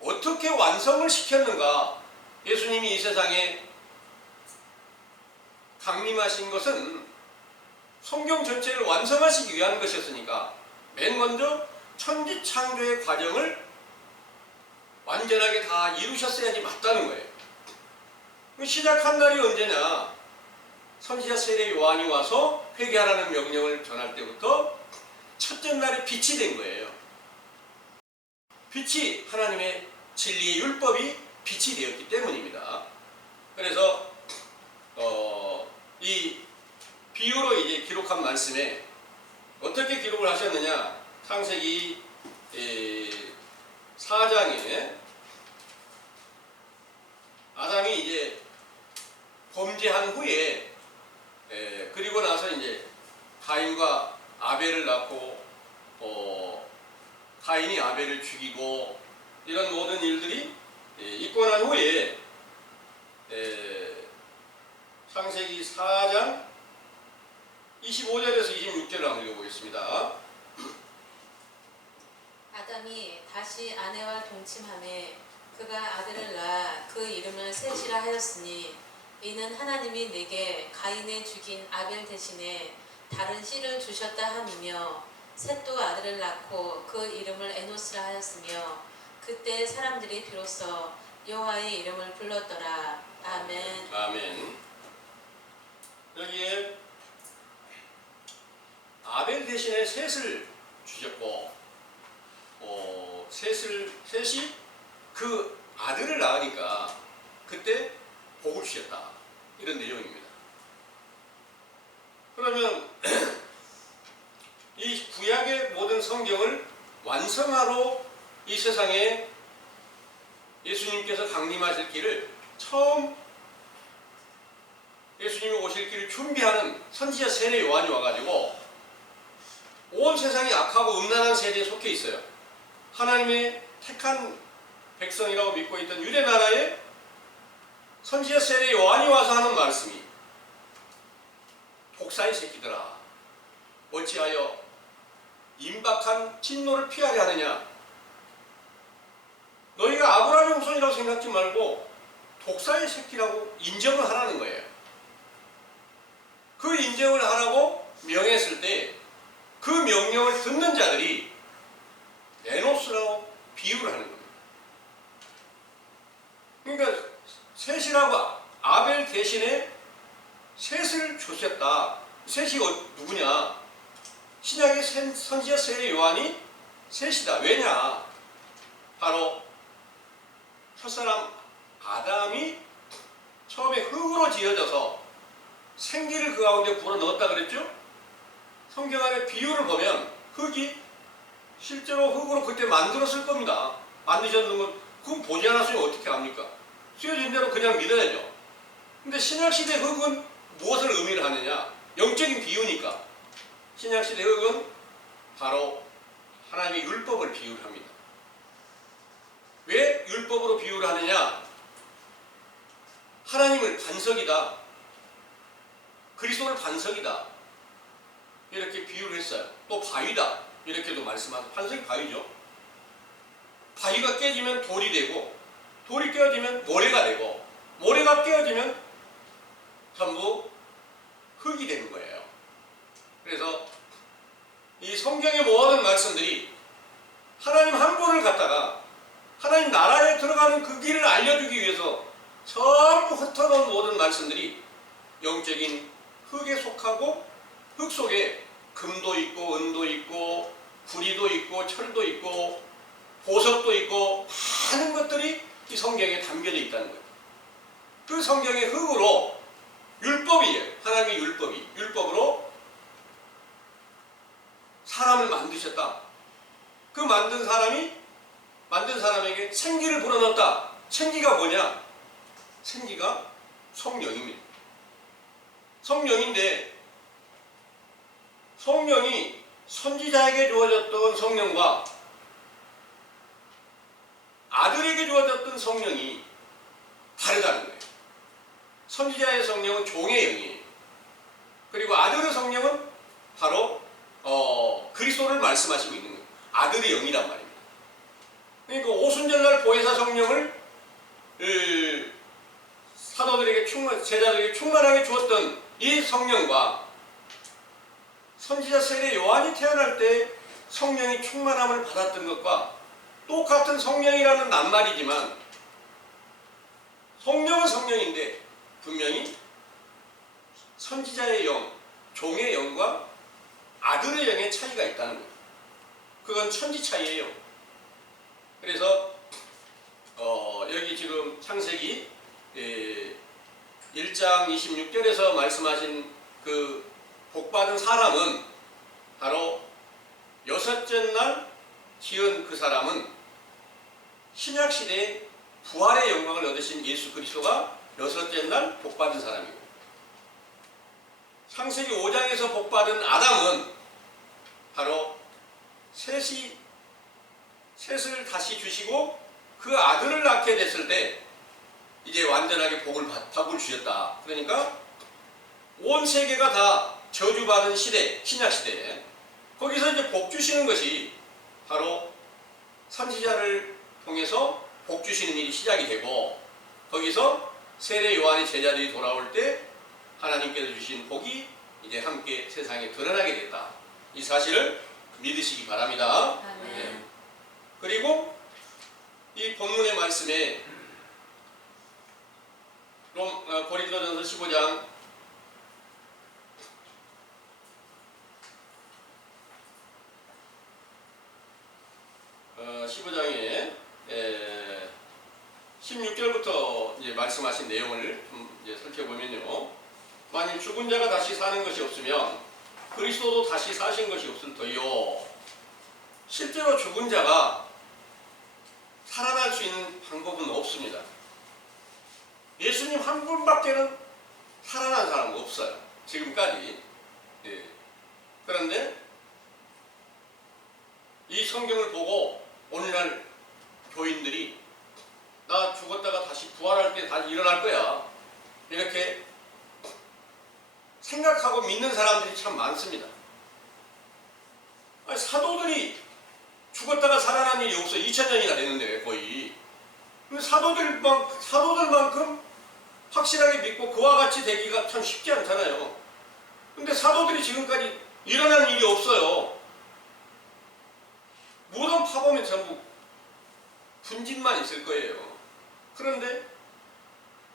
어떻게 완성을 시켰는가, 예수님이 이 세상에 강림하신 것은 성경 전체를 완성하시기 위한 것이었으니까 맨 먼저 천지창조의 과정을 완전하게 다 이루셨어야지 맞다는 거예요. 시작한 날이 언제냐? 선지자 세례 요한이 와서 회개하라는 명령을 전할 때부터 첫째 날에 빛이 된 거예요. 빛이 하나님의 진리의 율법이 빛이 되었기 때문입니다. 그래서 이 비유로 이제 기록한 말씀에 어떻게 기록을 하셨느냐? 창세기 4장에 아담이 이제 범죄한 후에 그리고 나서 이제 가인과 아벨을 낳고 가인이 아벨을 죽이고 이런 모든 일들이 있고 난 후에 창세기 4장 25절에서 26절을 한번 읽어보겠습니다. 아담이 다시 아내와 동침하매 그가 아들을 낳아 그 이름을 셋이라 하였으니 이는 하나님이 내게 가인의 죽인 아벨 대신에 다른 씨를 주셨다 함이며, 셋도 아들을 낳고 그 이름을 에노스라 하였으며 그때 사람들이 비로소 여호와의 이름을 불렀더라. 아멘. 아멘. 여기에 아벨 대신에 셋을 주셨고, 셋이 그 아들을 낳으니까 그때 복을 주셨다, 이런 내용입니다. 그러면 이 구약의 모든 성경을 완성하러 이 세상에 예수님께서 강림하실 길을 처음 예수님이 오실 길을 준비하는 선지자 세례 요한이 와가지고 온 세상이 악하고 음란한 세대에 속해 있어요. 하나님의 택한 백성이라고 믿고 있던 유대 나라에 선지자 세례 요한이 와서 하는 말씀이, 독사의 새끼들아, 어찌하여 임박한 진노를 피하려 하느냐? 너희가 아브라함의 후손이라고 생각지 말고 독사의 새끼라고 인정을 하라는 거예요. 그 인정을 하라고 명했을 때 그 명령을 듣는 자들이 에노스라고 비유를 하는 겁니다. 그러니까 셋이라고 아벨 대신에 셋을 주셨다. 셋이 누구냐? 신약의 선지자 세례 요한이 셋이다. 왜냐? 바로 첫사람 아담이 처음에 흙으로 지어져서 생기를 그 가운데 불어넣었다 그랬죠? 성경 안에 비유를 보면 흙이 실제로 흙으로 그때 만들었을 겁니다. 만드셨는 건 그건 보지 않았으면 어떻게 합니까? 쓰여진 대로 그냥 믿어야죠. 근데 신약시대 흙은 무엇을 의미를 하느냐? 영적인 비유니까. 신약시대 흙은 바로 하나님의 율법을 비유를 합니다. 율법으로 비유를 하느냐? 하나님을 반석이다. 그리스도를 반석이다. 이렇게 비유를 했어요. 또 바위다. 이렇게도 말씀하세요. 반석이 바위죠. 바위가 깨지면 돌이 되고, 돌이 깨어지면 모래가 되고, 모래가 깨어지면 전부 흙이 되는 거예요. 그래서 이 성경의 모든 말씀들이 하나님 한 분을 갖다가 하나님 나라에 들어가는 그 길을 알려주기 위해서 전부 흩어놓은 모든 말씀들이 영적인 흙에 속하고, 흙 속에 금도 있고 은도 있고 구리도 있고 철도 있고 보석도 있고 많은 것들이 이 성경에 담겨져 있다는 거예요. 그 성경의 흙으로 율법이에요. 하나님의 율법으로 사람을 만드셨다. 그 만든 사람에게 생기를 불어넣었다. 생기가 뭐냐? 생기가 성령입니다. 성령인데, 성령이 선지자에게 주어졌던 성령과 아들에게 주어졌던 성령이 다르다는 거예요. 선지자의 성령은 종의 영이에요. 그리고 아들의 성령은 바로 그리스도를 말씀하시고 있는 거예요. 아들의 영이란 말입니다. 그러니까 오순절날 보혜사 성령을 사도들에게 제자들에게 충만하게 주었던 이 성령과 선지자 세례 요한이 태어날 때 성령이 충만함을 받았던 것과 똑같은 성령이라는 낱말이지만, 성령은 성령인데 분명히 선지자의 영, 종의 영과 아들의 영의 차이가 있다는 거예요. 그건 천지 차이예요. 그래서 여기 지금 창세기 1장 26절에서 말씀하신 그 복받은 사람은 바로 여섯째 날 지은 그 사람은 신약시대에 부활의 영광을 얻으신 예수 그리스도가 여섯째 날 복받은 사람이고, 창세기 5장에서 복받은 아담은 바로 셋을 다시 주시고 그 아들을 낳게 됐을 때 이제 완전하게 복을 주셨다. 그러니까 온 세계가 다 저주받은 시대, 신약시대에 거기서 이제 복 주시는 것이 바로 선지자를 통해서 복 주시는 일이 시작이 되고, 거기서 세례 요한의 제자들이 돌아올 때 하나님께서 주신 복이 이제 함께 세상에 드러나게 됐다. 이 사실을 믿으시기 바랍니다. 네. 그리고 이 본문의 말씀에 고린도전서 15장 15장에 16절부터 이제 말씀하신 내용을 좀 이제 살펴보면요. 만일 죽은 자가 다시 사는 것이 없으면 그리스도도 다시 사신 것이 없을 터이요. 실제로 죽은 자가 살아날 수 있는 방법은 없습니다. 예수님 한 분밖에는 살아난 사람은 없어요. 지금까지. 예. 그런데 이 성경을 보고 오늘날 교인들이 나 죽었다가 다시 부활할 때 다시 일어날 거야, 이렇게 생각하고 믿는 사람들이 참 많습니다. 아니, 사도들이 죽었다가 살아난 일이 없어. 2000년이나 됐는데 거의. 사도들만큼 확실하게 믿고 그와 같이 되기가 참 쉽지 않잖아요. 근데 사도들이 지금까지 일어난 일이 없어요. 무덤 파보면 전부 분진만 있을 거예요. 그런데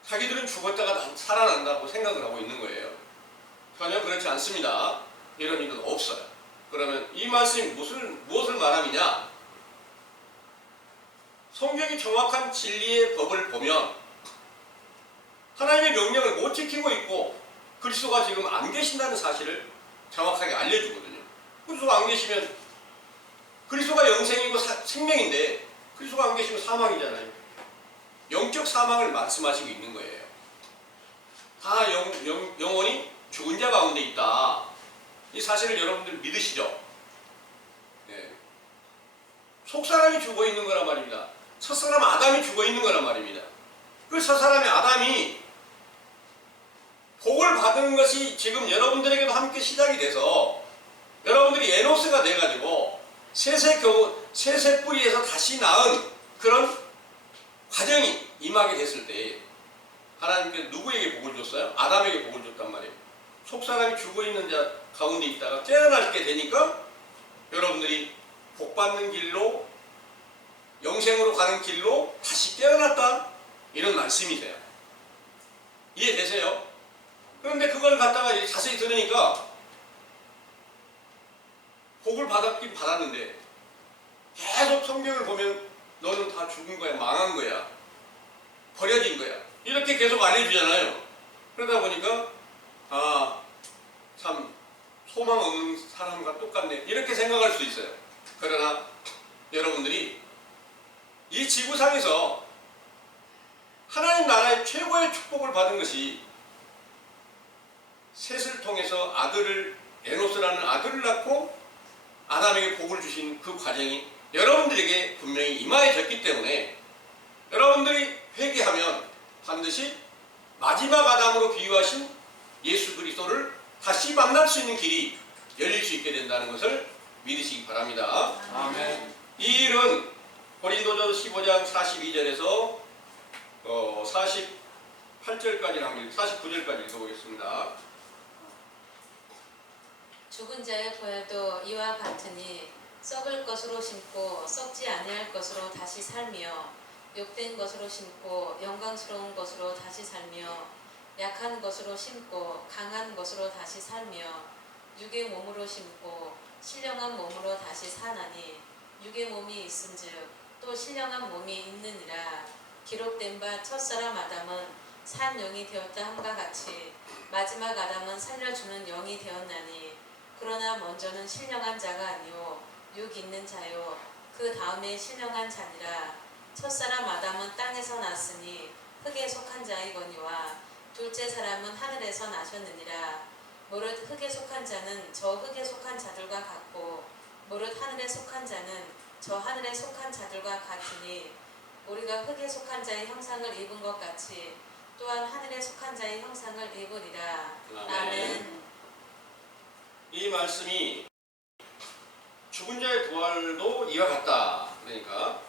자기들은 죽었다가 살아난다고 생각을 하고 있는 거예요. 전혀 그렇지 않습니다. 이런 일은 없어요. 그러면 이 말씀이 무엇을 말함이냐? 성경이 정확한 진리의 법을 보면 하나님의 명령을 못 지키고 있고 그리스도가 지금 안 계신다는 사실을 정확하게 알려주거든요. 그리스도가 안 계시면, 그리스도가 영생이고 생명인데 그리스도가 안 계시면 사망이잖아요. 영적 사망을 말씀하시고 있는 거예요. 다 영혼이 죽은 자 가운데 있다. 이 사실을 여러분들 믿으시죠? 네. 속사람이 죽어 있는 거란 말입니다. 첫사람 아담이 죽어 있는 거란 말입니다. 그 첫사람의 아담이 복을 받은 것이 지금 여러분들에게도 함께 시작이 돼서 여러분들이 에노스가 돼가지고 셋의 뿌리에서 다시 낳은 그런 과정이 임하게 됐을 때 하나님께서 누구에게 복을 줬어요? 아담에게 복을 줬단 말이에요. 속사람이 죽어있는 자 가운데 있다가 깨어나게 되니까 여러분들이 복받는 길로 영생으로 가는 길로 다시 깨어났다 이런 말씀이세요. 이해되세요? 그런데 그걸 갖다가 자세히 들으니까 복을 받았긴 받았는데 계속 성경을 보면 너는 다 죽은 거야, 망한 거야, 버려진 거야 이렇게 계속 알려주잖아요. 그러다 보니까 참 소망 없는 사람과 똑같네 이렇게 생각할 수 있어요. 그러나 여러분들이 이 지구상에서 하나님 나라의 최고의 축복을 받은 것이 셋을 통해서 에노스라는 아들을 낳고 아담에게 복을 주신 그 과정이 여러분들에게 분명히 임하여졌기 때문에 여러분들이 회개하면 반드시 마지막 아담으로 비유하신 예수 그리스도를 다시 만날 수 있는 길이 열릴 수 있게 된다는 것을 믿으시기 바랍니다. 아멘. 이 일은 고린도전서 15장 42절에서 48절까지 49절까지 읽어보겠습니다. 죽은 자의 부활도 이와 같으니 썩을 것으로 심고 썩지 아니할 것으로 다시 살며 욕된 것으로 심고 영광스러운 것으로 다시 살며 약한 것으로 심고 강한 것으로 다시 살며 육의 몸으로 심고 신령한 몸으로 다시 사나니 육의 몸이 있은즉 또 신령한 몸이 있느니라. 기록된 바 첫사람 아담은 산 영이 되었다 함과 같이 마지막 아담은 살려주는 영이 되었나니 그러나 먼저는 신령한 자가 아니요 육 있는 자요 그 다음에 신령한 자니라. 첫사람 아담은 땅에서 났으니 흙에 속한 자이거니와 둘째 사람은 하늘에서 나셨느니라. 무릇 흙에 속한 자는 저 흙에 속한 자들과 같고 무릇 하늘에 속한 자는 저 하늘에 속한 자들과 같으니 우리가 흙에 속한 자의 형상을 입은 것 같이 또한 하늘에 속한 자의 형상을 입으리라. 아멘. 이 말씀이 죽은 자의 부활도 이와 같다. 그러니까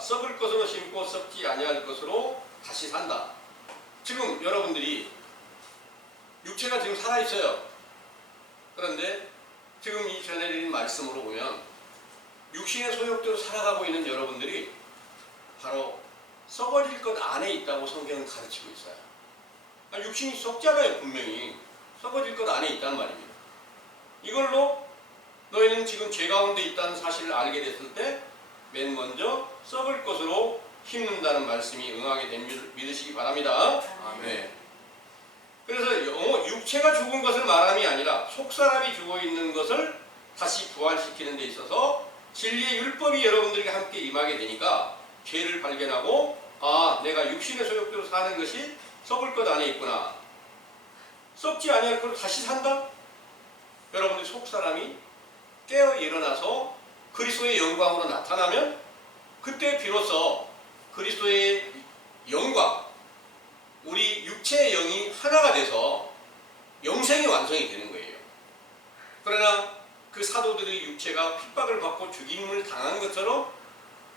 썩을 것으로 심고 썩지 아니할 것으로 다시 산다. 지금 여러분들이 육체가 지금 살아있어요. 그런데 지금 이 전해드린 말씀으로 보면 육신의 소욕대로 살아가고 있는 여러분들이 바로 썩어질 것 안에 있다고 성경은 가르치고 있어요. 육신이 썩잖아요. 분명히 썩어질 것 안에 있단 말입니다. 이걸로 너희는 지금 죄 가운데 있다는 사실을 알게 됐을 때 맨 먼저 썩을 것으로 힘는다는 말씀이 응하게 된 줄 믿으시기 바랍니다. 아멘. 그래서 육체가 죽은 것을 말함이 아니라 속사람이 죽어 있는 것을 다시 부활시키는 데 있어서 진리의 율법이 여러분들에게 함께 임하게 되니까 죄를 발견하고 내가 육신의 소욕대로 사는 것이 썩을 것 안에 있구나. 썩지 아니할 것으로 다시 산다. 여러분들 속사람이 깨어 일어나서 그리스도의 영광으로 나타나면 그때 비로소 그리스도의 영광, 우리 육체의 영이 하나가 돼서 영생이 완성이 되는 거예요. 그러나 그 사도들의 육체가 핍박을 받고 죽임을 당한 것처럼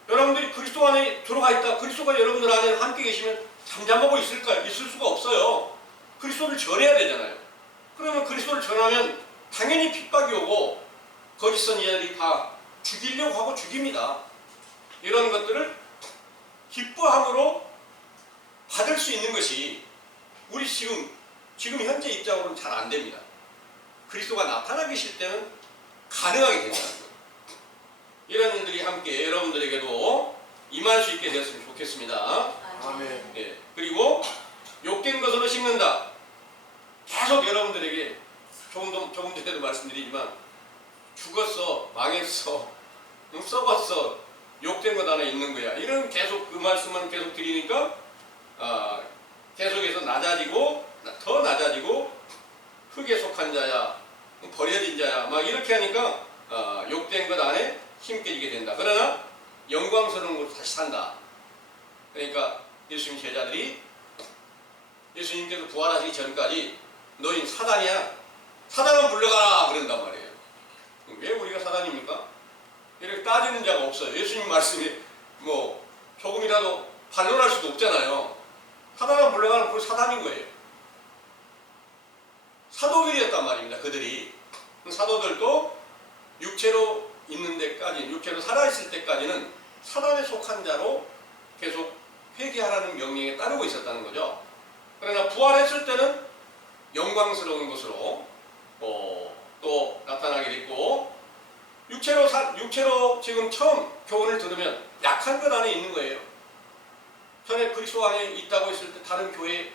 여러분들이 그리스도 안에 들어가 있다. 그리스도가 여러분들 안에 함께 계시면 잠잠하고 있을까요? 있을 수가 없어요. 그리스도를 전해야 되잖아요. 그러면 그리스도를 전하면 당연히 핍박이 오고 거짓 선지자들이 다 죽이려고 하고 죽입니다. 이런 것들을 기뻐함으로 받을 수 있는 것이 우리 지금 현재 입장으로는 잘 안 됩니다. 그리스도가 나타나 계실 때는 가능하게 된다는 거예요. 이런 일들이 함께 여러분들에게도 임할 수 있게 되었으면 좋겠습니다. 아멘. 네. 그리고 욕된 것으로 심는다. 계속 여러분들에게 조금 전에도 말씀드리지만 죽었어, 망했어, 썩었어, 욕된 것 하나 있는 거야. 이런 계속 그 말씀만 계속 드리니까 계속해서 더 낮아지고 흙에 속한 자야, 버려진 자야, 막 이렇게 하니까 욕된 것 안에 힘 깨지게 된다. 그러나 영광스러운 것으로 다시 다시 산다. 그러니까 예수님 제자들이 예수님께서 부활하시기 전까지 너희 사단이야. 사단은 물러가라 그런단 말이에요. 왜 우리가 사단입니까? 이렇게 따지는 자가 없어요. 예수님 말씀이 뭐 조금이라도 반론할 수도 없잖아요. 사단은 물러가는 그 사단인 거예요. 사도들이었단 말입니다. 그들이. 사도들도 육체로 있는 데까지, 육체로 살아있을 때까지는 사단에 속한 자로 계속 회개하라는 명령에 따르고 있었다는 거죠. 그러나 부활했을 때는 영광스러운 것으로 또 나타나게 됐고, 육체로 지금 처음 교훈을 들으면 약한 것 안에 있는 거예요. 전에 그리스도 안에 있다고 했을 때 다른 교회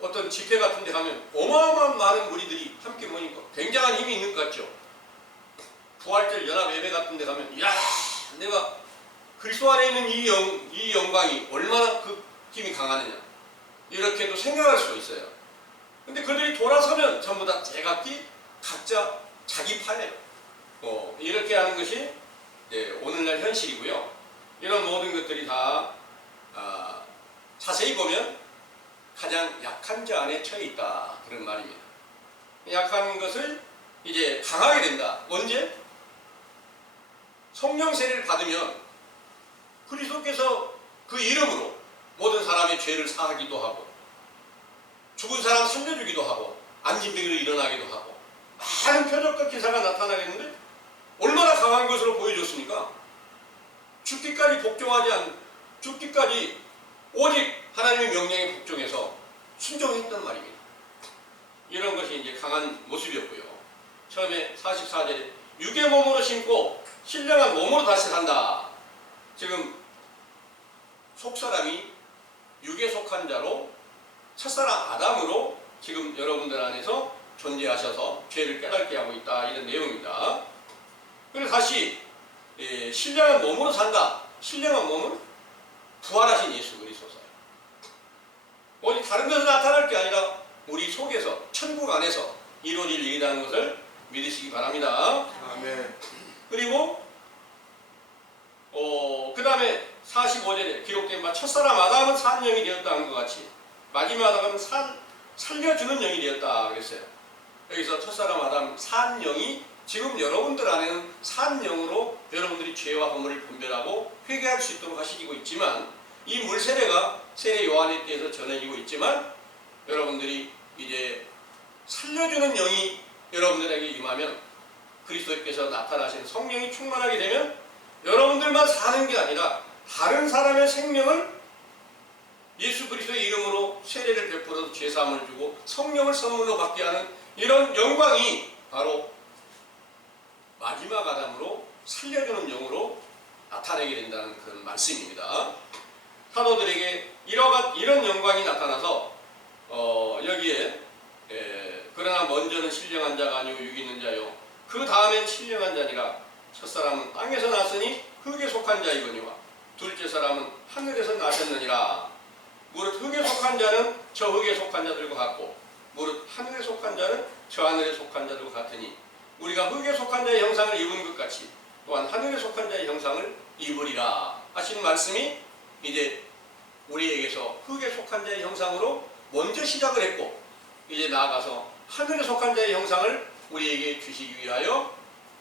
어떤 집회 같은 데 가면 어마어마한 많은 무리들이 함께 모이니까 굉장한 힘이 있는 것 같죠. 부활절 연합 예배 같은 데 가면 야, 내가 그리스도 안에 있는 이 영광이 얼마나 그 힘이 강하느냐 이렇게도 생각할 수 있어요. 근데 그들이 돌아서면 전부 다 제각기 각자 자기 파예요. 이렇게 하는 것이 오늘날 현실이고요. 이런 모든 것들이 다 자세히 보면 가장 약한 자 안에 처해 있다 그런 말입니다. 약한 것을 이제 강하게 된다. 언제? 성령 세례를 받으면 그리스도께서 그 이름으로 모든 사람의 죄를 사하기도 하고 죽은 사람 살려주기도 하고 안진병으로 일어나기도 하고 많은 표적과 기사가 나타나겠는데 얼마나 강한 것으로 보여줬습니까? 죽기까지 오직 하나님의 명령에 복종해서 순종했단 말입니다. 이런 것이 이제 강한 모습이었고요. 처음에 44절에 육의 몸으로 신고 신령한 몸으로 다시 산다. 지금 속사람이 육에 속한 자로 첫사람 아담으로 지금 여러분들 안에서 존재하셔서 죄를 깨닫게 하고 있다. 이런 내용입니다. 그래서 다시 신령한 몸으로 산다. 신령한 몸은 부활하신 예수 그리스도예요. 오직 다른 것은 나타날 게 아니라 우리 속에서 천국 안에서 이루어질 일이라는 것을 믿으시기 바랍니다. 아멘. 그리고 그 다음에 45절에 기록된 바 첫사람 아담은 산 영이 되었다는 것 같이 마지막 아담은 살려주는 영이 되었다 그랬어요. 여기서 첫사람 아담 산 영이 지금 여러분들 안에는 산 영으로 여러분들이 죄와 허물을 분별하고 회개할 수 있도록 하시고 있지만 이 물세례가 세례 요한에 대해서 전해지고 있지만 여러분들이 이제 살려주는 영이 여러분들에게 임하면 그리스도께서 나타나신 성령이 충만하게 되면 여러분들만 사는 게 아니라 다른 사람의 생명을 예수 그리스도의 이름으로 세례를 베풀어서 죄사함을 주고 성령을 선물로 받게 하는 이런 영광이 바로 마지막 아담으로 살려주는 영으로 나타내게 된다는 그런 말씀입니다. 사도들에게 이런 영광이 나타나서 여기에 그러나 먼저는 신령한 자가 아니오 육이 있는 자요 그 다음엔 신령한 자니라 첫사람은 땅에서 났으니 흙에 속한 자이거니와 둘째 사람은 하늘에서 나셨느니라. 무릇 흙에 속한 자는 저 흙에 속한 자들과 같고 무릇 하늘에 속한 자는 저 하늘에 속한 자들과 같으니 우리가 흙에 속한 자의 형상을 입은 것 같이 또한 하늘에 속한 자의 형상을 입으리라 하시는 말씀이 이제 우리에게서 흙에 속한 자의 형상으로 먼저 시작을 했고 이제 나아가서 하늘에 속한 자의 형상을 우리에게 주시기 위하여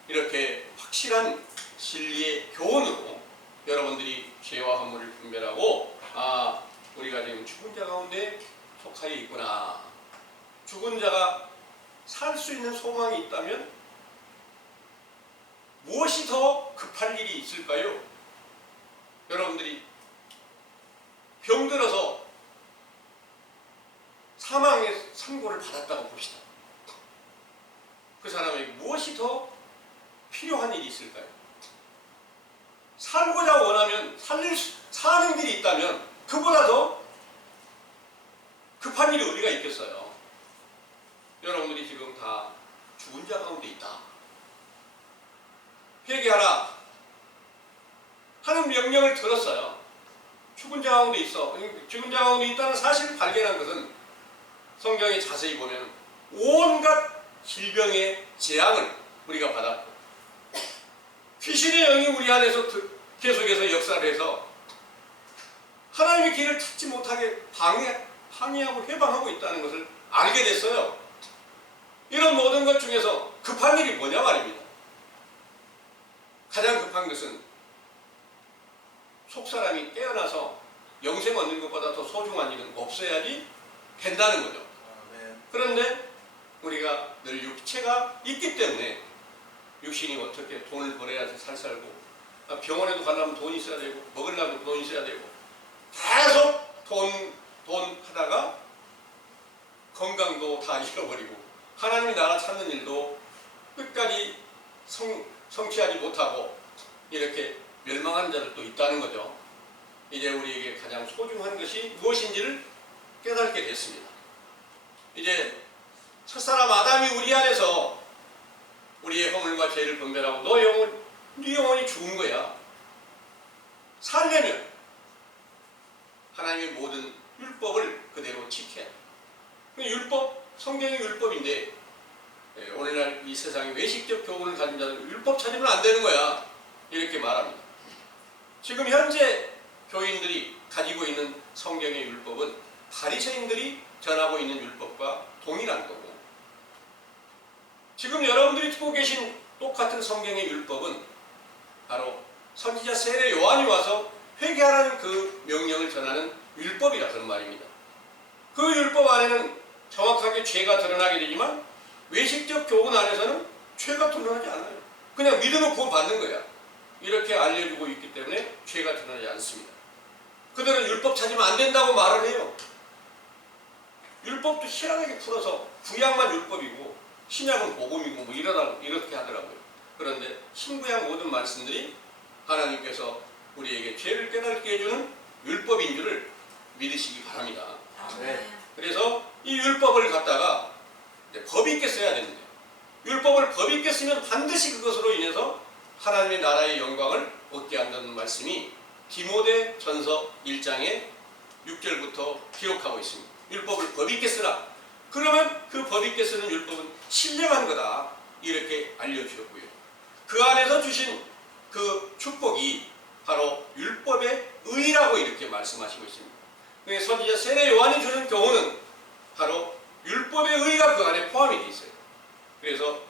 이렇게 확실한 진리의 교훈으로 여러분들이 죄와 허물을 분별하고 우리가 지금 죽은 자 가운데 속하여 있구나. 죽은 자가 살 수 있는 소망이 있다면 무엇이 더 급할 일이 있을까요? 여러분들이 병들어서 사망의 선고를 받았다고 봅시다. 그 사람에게 무엇이 더 필요한 일이 있을까요? 살고자 원하면 사는 길이 있다면 그보다 더 급한 일이 어디가 있겠어요? 여러분들이 지금 다 죽은 자 가운데 있다. 회개하라 하는 명령을 들었어요. 죽은 자 가운데 있어. 죽은 자 가운데 있다는 사실을 발견한 것은 성경에 자세히 보면 온갖 질병의 재앙을 우리가 받았고 귀신의 영이 우리 안에서 계속해서 역사를 해서 하나님의 길을 찾지 못하게 방해하고 회방하고 있다는 것을 알게 됐어요. 이런 모든 것 중에서 급한 일이 뭐냐 말입니다. 가장 급한 것은 속사람이 깨어나서 영생 얻는 것보다 더 소중한 일은 없어야지 된다는 거죠. 그런데 우리가 늘 육체가 있기 때문에 육신이 어떻게 돈을 벌어야 살고 병원에도 가려면 돈이 있어야 되고 먹으려면 돈이 있어야 되고 계속 돈 하다가 건강도 다 잃어버리고 하나님의 나라 찾는 일도 끝까지 성취하지 못하고 이렇게 멸망하는 자들도 있다는 거죠. 이제 우리에게 가장 소중한 것이 무엇인지를 깨닫게 됐습니다. 이제 첫사람 아담이 우리 안에서 우리의 허물과 죄를 분별하고 네 영혼이 죽은 거야. 살려면 하나님의 모든 율법을 그대로 지켜야 돼. 율법, 성경이 율법인데 오늘날 이 세상에 외식적 교훈을 가진 자들은 율법 찾으면 안 되는 거야. 이렇게 말합니다. 지금 현재 교인들이 가지고 있는 성경의 율법은 바리새인들이 전하고 있는 율법과 동일한 거고, 지금 여러분들이 듣고 계신 똑같은 성경의 율법은 바로 선지자 세례 요한이 와서 회개하라는 그 명령을 전하는 율법이라 그런 말입니다. 그 율법 안에는 정확하게 죄가 드러나게 되지만 외식적 교훈 안에서는 죄가 드러나지 않아요. 그냥 믿으면 구원받는 거야. 이렇게 알려주고 있기 때문에 죄가 드러나지 않습니다. 그들은 율법 찾으면 안 된다고 말을 해요. 율법도 희한하게 풀어서 구약만 율법이고 신약은 복음이고 뭐 이렇게 하더라고요. 그런데 신구약 모든 말씀들이 하나님께서 우리에게 죄를 깨닫게 해주는 율법인 줄을 믿으시기 바랍니다. 그래서 이 율법을 갖다가 법 있게 써야 되는데, 율법을 법 있게 쓰면 반드시 그것으로 인해서 하나님의 나라의 영광을 얻게 한다는 말씀이 디모데 전서 1장의 6절부터 기록하고 있습니다. 율법을 법 있게 쓰라. 그러면 그 법 있게 쓰는 율법은 신령한 거다. 이렇게 알려주셨고요. 그 안에서 주신 그 축복이 바로 율법의 의라고 이렇게 말씀하시고 있습니다. 선지자 세례 요한이 주는 교훈은 바로 율법의 의가 그 안에 포함이 되어 있어요. 그래서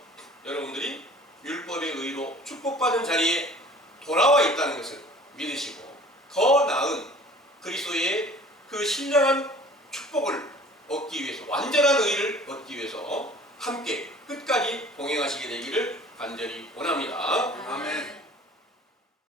여러분들이 율법의 의로 축복받은 자리에 돌아와 있다는 것을 믿으시고 더 나은 그리스도의 그 신령한 축복을 얻기 위해서, 완전한 의를 얻기 위해서 함께 끝까지 동행하시게 되기를 간절히 원합니다. 아멘.